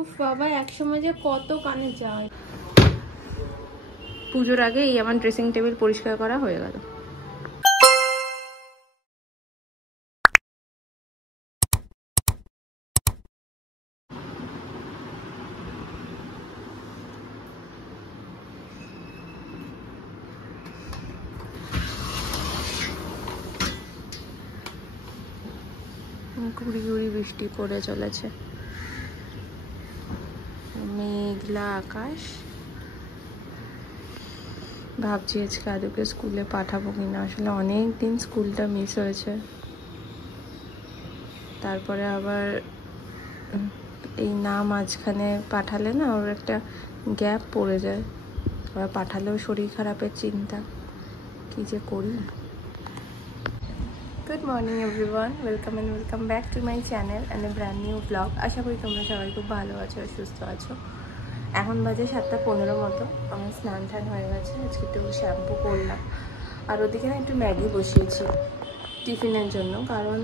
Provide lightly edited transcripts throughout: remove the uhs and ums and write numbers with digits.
উফ বাবা, একসময় যে কত কানে যায়। পুজোর আগে এই আমার ড্রেসিং টেবিল পরিষ্কার করা হয়ে গেল। গুড়ি গুড়ি বৃষ্টি পড়ে চলেছে, মেঘলা আকাশ। ভাবছি আজকে আদুকে স্কুলে পাঠাবো কিনা। আসলে অনেক দিন স্কুলটা মিস হয়েছে, তারপরে আবার এই মাঝখানে পাঠালে না ওর একটা গ্যাপ পড়ে যায়, আবার পাঠালেও শরীর খারাপের চিন্তা, কি যে করি। Good morning everyone, welcome back to my channel and a brand new blog. আশা করি তোমরা সবাই খুব ভালো আছো আর সুস্থ আছো। এখন বাজে 7:15 মতো। আমার স্নান টান হয়ে গেছে, আজকে একটু শ্যাম্পু করলাম। আর ওদিকে না একটু ম্যাগি বসিয়েছি টিফিনের জন্য, কারণ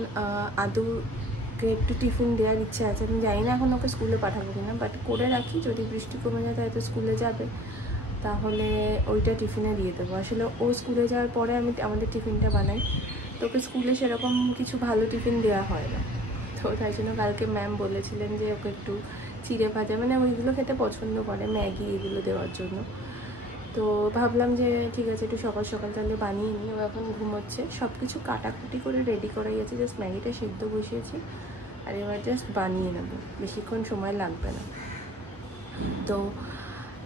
আদুকে একটু টিফিন দেওয়ার ইচ্ছা আছে। আমি জানি না এখন ওকে স্কুলে পাঠাবো কিনা, বাট করে রাখি, যদি বৃষ্টি কমে যায় তাহলে তো স্কুলে যাবে, তাহলে ওইটা টিফিনে দিয়ে দেবো। আসলে ও স্কুলে যাওয়ার পরে আমি আমাদের টিফিনটা বানাই, তো ওকে স্কুলে সেরকম কিছু ভালো টিফিন দেওয়া হয় না। তো তাই জন্য কালকে ম্যাম বলেছিলেন যে ওকে একটু চিড়ে ভাজা, মানে ওইগুলো খেতে পছন্দ করে, ম্যাগি এগুলো দেওয়ার জন্য। তো ভাবলাম যে ঠিক আছে, একটু সকাল সকাল তাহলে বানিয়ে নিই। ও এখন ঘুমোচ্ছে, সব কিছু কাটাকুটি করে রেডি করাই আছে, জাস্ট ম্যাগিটা সিদ্ধ বসিয়েছি আর এবার জাস্ট বানিয়ে নেবো, বেশিক্ষণ সময় লাগবে না। তো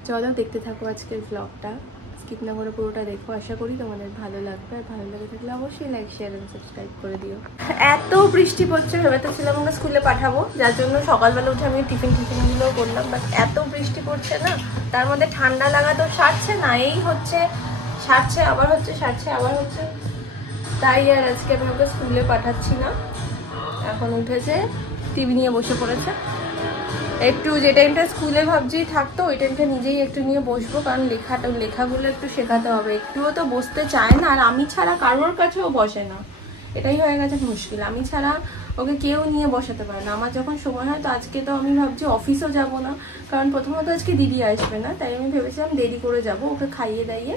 চলো দেখতে থাকো আজকের ব্লগটা, স্কিপ না করে পুরোটা দেখো। আশা করি তোমাদের ভালো লাগবে, আর ভালো লেগে থাকলে অবশ্যই লাইক, শেয়ার এন্ড সাবস্ক্রাইব করে দিও। এত বৃষ্টি পড়ছে, ভেবেছিলাম আমরা স্কুলে পাঠাবো, যার জন্য সকালবেলা উঠে আমি টিফিনগুলো করলাম, বাট এত বৃষ্টি পড়ছে না, তার মধ্যে ঠান্ডা লাগা তো সারছে না, এই হচ্ছে সারছে আবার হচ্ছে, সারছে আবার হচ্ছে, তাই আর আজকে আমি ওকে স্কুলে পাঠাচ্ছি না। এখন উঠেছে, টিভি নিয়ে বসে পড়েছে। একটু যে টাইমটা স্কুলে ভাবছি থাকতো, ওই টাইমটা নিজেই একটু নিয়ে বসবো, কারণ লেখাগুলো একটু শেখাতে হবে। একটুও তো বসতে চায় না, আর আমি ছাড়া কারোর কাছেও বসে না, এটাই হয়ে গেছে মুশকিল। আমি ছাড়া ওকে কেউ নিয়ে বসাতে পারে না। আমার যখন সময় হয়, তো আজকে তো আমি ভাবছি অফিসও যাব না, কারণ প্রথমত আজকে দিদি আসবে না, তাই আমি ভেবেছিলাম দেরি করে যাব, ওকে খাইয়ে দাইয়ে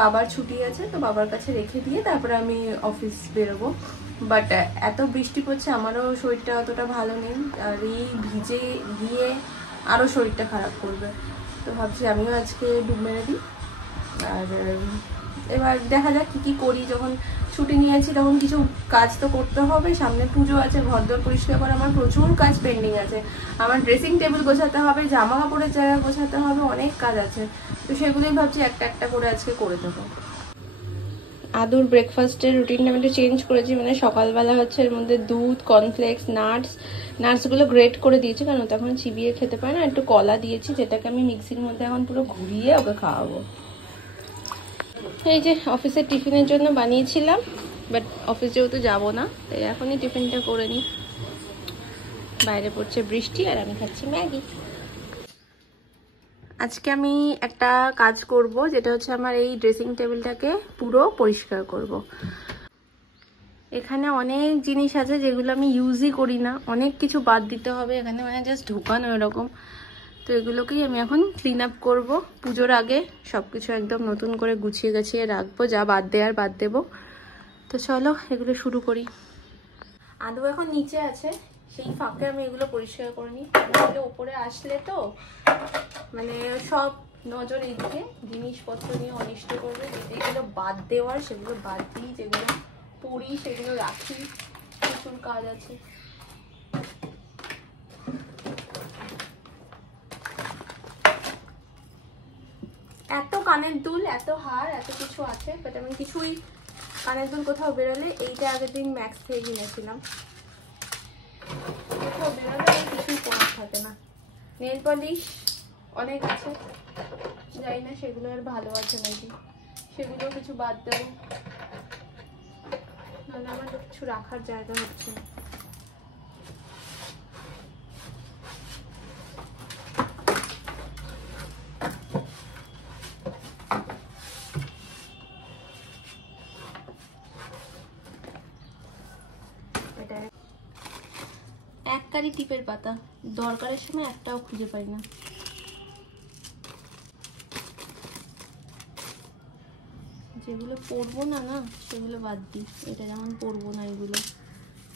বাবার ছুটি আছে তো বাবার কাছে রেখে দিয়ে তারপরে আমি অফিস বেরোবো। বাট এত বৃষ্টি পড়ছে, আমারও শরীরটা অতটা ভালো নেই, আর এই গিয়ে আরও শরীরটা খারাপ করবে। তো ভাবছি আমিও আজকে ডুব মেরে দিই, আর এবার দেখা যাক কী করি। যখন ছুটি নিয়েছি তখন কিছু কাজ তো করতে হবে, সামনে পুজো আছে, ঘরদোর পরিষ্কার করা, আমার প্রচুর কাজ পেন্ডিং আছে। আমার ড্রেসিং টেবিল গোছাতে হবে, জামা কাপড়ের জায়গা গোছাতে হবে, অনেক কাজ আছে। তো সেগুলোই ভাবছি একটা একটা করে আজকে করে দেবো। আদুর ব্রেকফাস্টের রুটিনটা আমি একটু চেঞ্জ করেছি, মানে সকালবেলা হচ্ছে এর মধ্যে দুধ, কর্নফ্লেক্স, নাটসগুলো গ্রেট করে দিয়েছি, কারণ তখন চিবিয়ে খেতে পারে না। একটু কলা দিয়েছি, যেটাকে আমি মিক্সির মধ্যে এখন পুরো ঘুরিয়ে ওকে খাওয়াবো। এই যে অফিসের টিফিনের জন্য বানিয়েছিলাম, বাট অফিস যেহেতু যাবো না, তাই এখনই টিফিনটা করে নিই। বাইরে পড়ছে বৃষ্টি আর আমি খাচ্ছি ম্যাগি। আজকে আমি একটা কাজ করব, যেটা হচ্ছে আমার এই ড্রেসিং টেবিলটাকে পুরো পরিষ্কার করব। এখানে অনেক জিনিস আছে যেগুলো আমি ইউজই করি না, অনেক কিছু বাদ দিতে হবে এখানে, মানে জাস্ট ঢোকানো এরকম। তো এগুলোকেই আমি এখন ক্লিন আপ করবো। পুজোর আগে সব কিছু একদম নতুন করে গুছিয়ে গাছিয়ে রাখবো, যা বাদ দেওয়ার বাদ দেবো। তো চলো এগুলো শুরু করি। আদু এখন নিচে আছে, সেই ফাঁকে আমি এগুলো পরিষ্কার করে নিই, নাহলে ওপরে আসলে তো মানে সব নজর এদিকে, জিনিসপত্র নিয়ে অনিষ্ট করবে। যেগুলো বাদ দেওয়ার সেগুলো বাদ দিই, যেগুলো পড়ি সেগুলো রাখি, প্রচুর কাজ আছে। এত কানের দুল, এত হার, এত কিছু আছে, বাট আমি কিছুই কানের দুল কোথাও বেরোলে, এইটা আগের দিন ম্যাক্স থেকে কিনেছিলাম, কোথাও বেরোলে কিছুই পড়া থাকে না। নেল পলিশ অনেক আছে, জানি না সেগুলো আর ভালো আছে নাকি, সেগুলো কিছু বাদ দেবো, নাহলে আমার তো কিছু রাখার জায়গা হচ্ছে না। এক দরকারি টিপের পাতা, দরকারের সময় একটাও খুঁজে পাই না। যেগুলো পরবো না না সেগুলো বাদ দিই। এটা যেমন পরবো না, এগুলো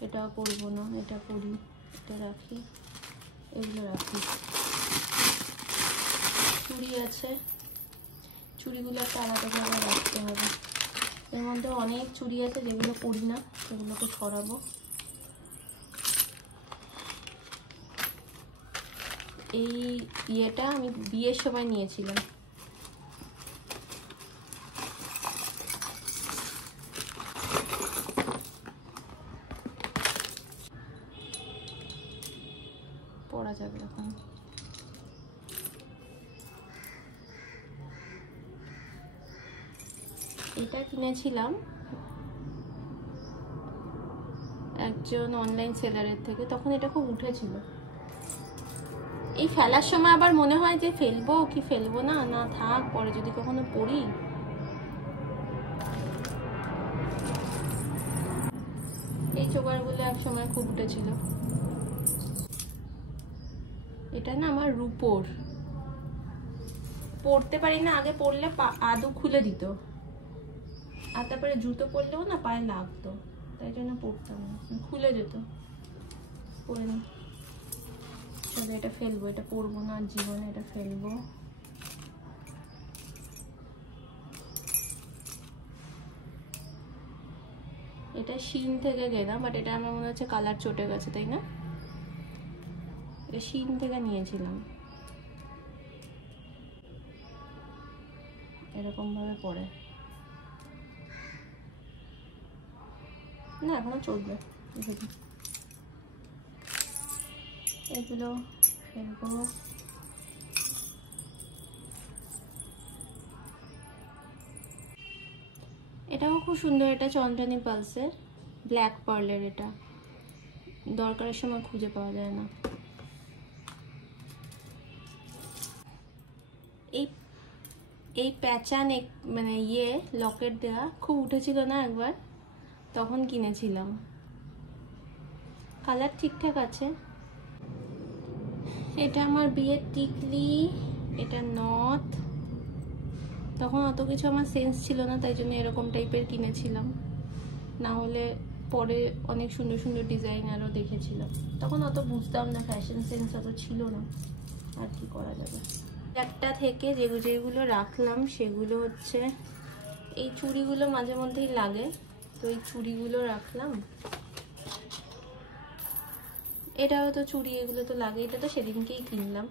এটাও পরবো না, এটা পরি, এটা রাখি, এগুলো রাখি। চুড়ি আছে, চুড়িগুলো একটা আলাদাভাবে রাখতে হবে। এর মধ্যে অনেক চুড়ি আছে যেগুলো পরি না, সেগুলোকে সরাবো। এই ইয়েটা আমি বিয়ের সময় নিয়েছিলাম। পরা যাবে এখন। এটা কিনেছিলাম একজন অনলাইন সেলারের থেকে, তখন এটা খুব উঠেছিল। এই ফেলার সময় আবার মনে হয় যে ফেলবো কি ফেলবো না, না থাক, পরে যদি কখনো পরি। এই চোকারগুলো এক সময় খুব উঠেছিল। এটা না আমার রূপোর, পরতে পারি না, আগে পরলে আদু খুলে দিত, আর তারপরে জুতো পরলেও না পায়ে লাগতো, তাই জন্য পরতাম না, খুলে যেত। পরে নি, তবে এটা ফেলবো, এটা পরবো না জীবনে, এটা ফেলবো। এটা শিন থেকে গেলাম, বাট এটা আমার মনে হচ্ছে কালার চটে গেছে, তাই না? এটা শিন থেকে নিয়েছিলাম। এরকম ভাবে পরে না, এখনো চলবে। এগুলো ফেলবো। এটাও খুব সুন্দর, এটা চন্দ্রানী পালসের ব্ল্যাক পার্লের। এটা দরকারের সময় খুঁজে পাওয়া যায় না। এই প্যাঁচা নেক মানে ইয়ে লকেট দেওয়া খুব উঠেছিল না একবার, তখন কিনেছিলাম। কালার ঠিকঠাক আছে। এটা আমার বিয়ের টিকলি, এটা নথ। তখন অত কিছু আমার সেন্স ছিল না, তাই জন্য এরকম টাইপের কিনেছিলাম, না হলে পরে অনেক সুন্দর সুন্দর ডিজাইন আরও দেখেছিলাম। তখন অত বুঝতাম না, ফ্যাশন সেন্স অত ছিল না, আর কি করা যাবে। একটা থেকে যেগুলো রাখলাম সেগুলো হচ্ছে এই চুড়িগুলো মাঝে মধ্যেই লাগে, তো এই চুড়িগুলো রাখলাম। এটাও তো চুড়ি, এগুলো তো লাগে। এটা তো সেদিনকেই কিনলাম।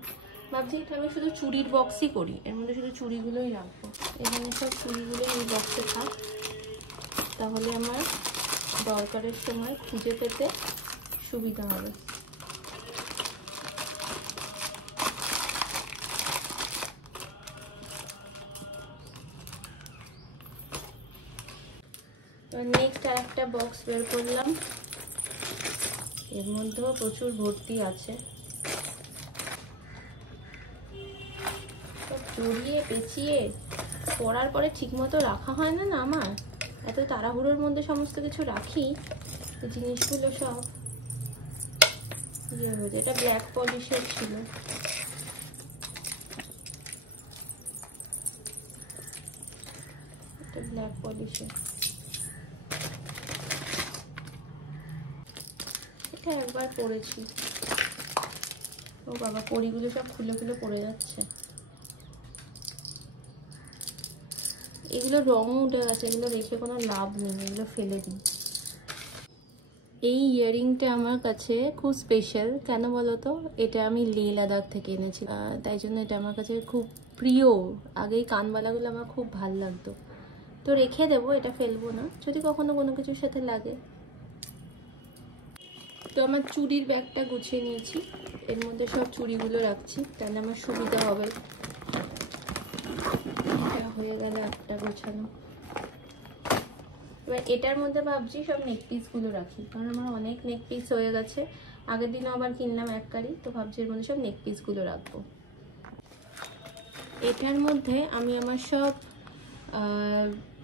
ভাবছি এটা আমি শুধু চুড়ির বক্সই করি, এর মধ্যে শুধু চুড়িগুলোই রাখবো। এখানে সব চুড়িগুলো এই বক্সে থাক, তাহলে আমার দরকারের সময় খুঁজে পেতে সুবিধা হবে। নেক্সট আর একটা বক্স বের করলাম, এর মধ্যেও প্রচুর ভর্তি আছে। জড়িয়ে পেঁচিয়ে পরার পরে ঠিক মতো রাখা হয় না, না আমার এত তাড়াহুড়োর মধ্যে সমস্ত কিছু রাখি, জিনিসগুলো সব ইয়ে হয়ে যায়। এটা ব্ল্যাক পলিশের ছিল। এটা ব্ল্যাক পলিশের, এটা একবার পরেছি। ও বাবা, কড়িগুলো সব খুলে খুলে পড়ে যাচ্ছে। এগুলো রং উঠে গেছে, এগুলো রেখে কোনো লাভ নেই, এগুলো ফেলে দিই। এই ইয়াররিংটা আমার কাছে খুব স্পেশাল। কেন বলো তো? এটা আমি লেহ লাদাখ থেকে এনেছি, তাই জন্য এটা আমার কাছে খুব প্রিয়। আগে এই কানবালাগুলো আমার খুব ভাল লাগতো, তো রেখে দেবো, এটা ফেলবো না, যদি কখনো কোনো কিছুর সাথে লাগে। তো আমার চুড়ির ব্যাগটা গুছিয়ে নিয়েছি, এর মধ্যে সব চুড়িগুলো রাখছি, তাহলে আমার সুবিধা হবে। হয়ে গেল একটা গোছানো। এবার এটার মধ্যে ভাবছি সব নেক পিসগুলো রাখি, কারণ আমার অনেক নেক পিস হয়ে গেছে। আগের দিনও আবার কিনলাম এক কারি, তো ভাবছি এর মধ্যে সব নেক পিসগুলো রাখবো। এটার মধ্যে আমি আমার সব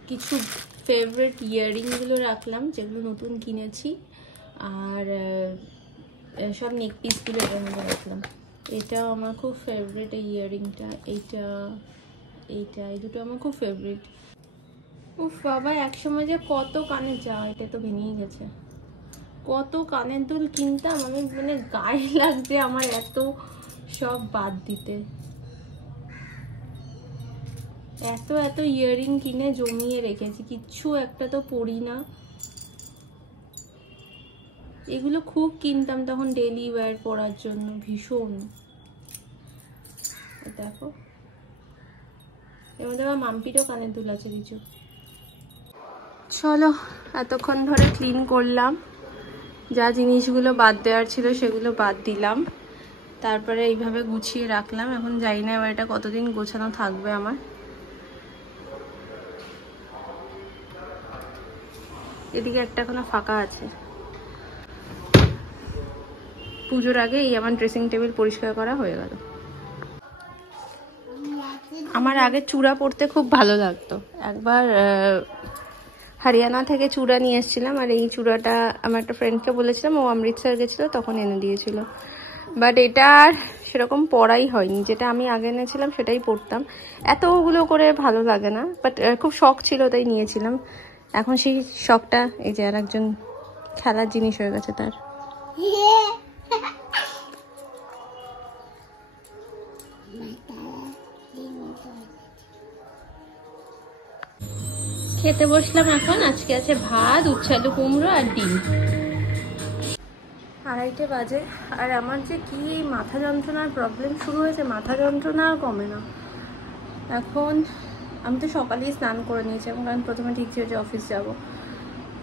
কিছু ফেভারিট ইয়াররিংগুলো রাখলাম, যেগুলো নতুন কিনেছি। আর সব নেক পিসগুলো এটার মধ্যে রাখলাম। এটাও আমার খুব ফেভারিট, এই ইয়াররিংটা, এইটা এই দুটো আমার খুব ফেভারিট। উফ বাবা, একসময় যে কত কানের এটা তো ভেঙেই গেছে, কত কানের দুল কিনতাম আমি, মানে গায়ে লাগছে আমার এত সব বাদ দিতে। এত এত ইয়াররিং কিনে জমিয়ে রেখেছি, কিচ্ছু একটা তো পরি না। এগুলো খুব কিনতাম তখন ডেইলি ওয়্যার পরার জন্য, ভীষণ। দেখো এর মধ্যে আমার মাম্পিরও কানের দুল আছে কিছু। চলো, এতক্ষণ ধরে ক্লিন করলাম, যা জিনিসগুলো বাদ দেওয়ার ছিল সেগুলো বাদ দিলাম, তারপরে এইভাবে গুছিয়ে রাখলাম। এখন জানি না এবার এটা কতদিন গোছানো থাকবে আমার। এদিকে একটা এখনো ফাঁকা আছে। পুজোর আগে এই আমার ড্রেসিং টেবিল পরিষ্কার করা হয়ে গেল। আমার আগে চূড়া পরতে খুব ভালো লাগতো। একবার হরিয়ানা থেকে চূড়া নিয়ে এসেছিলাম, আর এই চূড়াটা আমার একটা ফ্রেন্ডকে বলেছিলাম, ও অমৃতসর গেছিল তখন এনে দিয়েছিল। বাট এটা আর সেরকম পরাই হয়নি, যেটা আমি আগে এনেছিলাম সেটাই পরতাম। এতগুলো করে ভালো লাগে না, বাট খুব শখ ছিল তাই নিয়েছিলাম। এখন সেই শখটা এই যে আর একজন খেলার জিনিস হয়ে গেছে তার। খেতে বসলাম এখন। আজকে আছে ভাত, উচ্ছে আলু কুমড়ো আর ডিম। 2:30 বাজে, আর আমার যে কি মাথা যন্ত্রণার প্রবলেম শুরু হয়েছে, মাথা যন্ত্রণা আর কমে না। এখন আমি তো সকালেই স্নান করে নিয়েছিলাম, কারণ প্রথমে ঠিক ছিল যে অফিস যাব।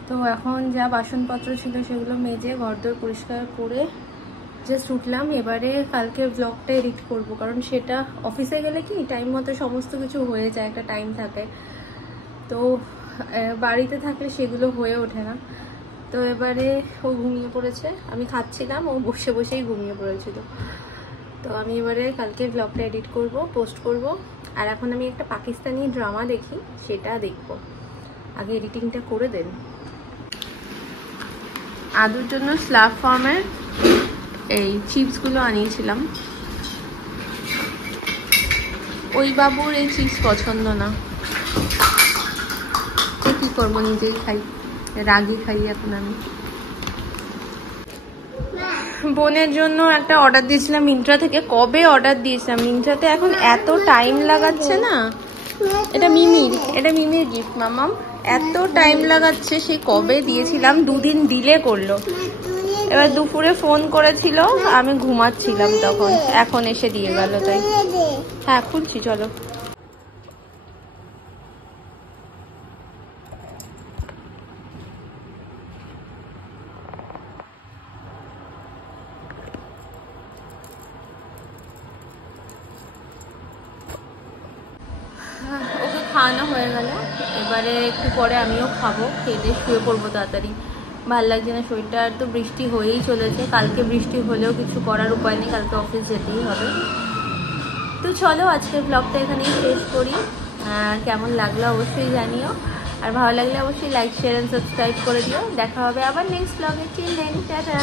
তো এখন যা বাসনপত্র ছিল সেগুলো মেজে ঘরদোর পরিষ্কার করে জাস্ট উঠলাম। এবারে কালকে ব্লগটা এডিট করব, কারণ সেটা অফিসে গেলে কি টাইম মতো সমস্ত কিছু হয়ে যায়, একটা টাইম থাকে। তো বাড়িতে থাকলে সেগুলো হয়ে ওঠে না। তো এবারে ও ঘুমিয়ে পড়েছে, আমি খাচ্ছিলাম, ও বসে বসেই ঘুমিয়ে পড়েছিল। তো আমি এবারে কালকে ব্লগটা এডিট করব, পোস্ট করব। আর এখন আমি একটা পাকিস্তানি ড্রামা দেখি, সেটা দেখব। আগে এডিটিংটা করে দেন। আদুর জন্য স্লাব ফার্মের এই চিপসগুলো আনিয়েছিলাম। ওই বাবুর এই চিপস পছন্দ না, কি করবো, নিজেই খাই, রাগি খাই এখন আমি। বোনের জন্য একটা অর্ডার দিয়েছিলাম মিন্ত্রা থেকে, কবে অর্ডার দিয়েছিলাম মিন্ত্রাতে, এখন এত টাইম লাগাচ্ছে না। এটা মিমির গিফট মামাম, এত টাইম লাগাচ্ছে, সেই কবে দিয়েছিলাম, 2 দিন ডিলে করলো। এবার দুপুরে ফোন করেছিল, আমি ঘুমাচ্ছিলাম তখন, এখন এসে দিয়ে গেল। তাই হ্যাঁ খুলছি, চলো। ওকে খাওয়ানো হয়ে গেল, এবারে একটু পরে আমিও খাবো, খেতে শুয়ে পড়বো তাড়াতাড়ি। ভাল লাগছে না শরীরটা, আর তো বৃষ্টি হয়েই চলেছে। কালকে বৃষ্টি হলেও কিছু করার উপায় নেই, কালকে অফিস যেতেই হবে। তো চলো আজকের ব্লগটা এখানেই শেষ করি। আর কেমন লাগলো অবশ্যই জানিও, আর ভালো লাগলে অবশ্যই লাইক শেয়ার এন্ড সাবস্ক্রাইব করে দিও। দেখা হবে আবার নেক্সট ব্লগে। Till then, tata.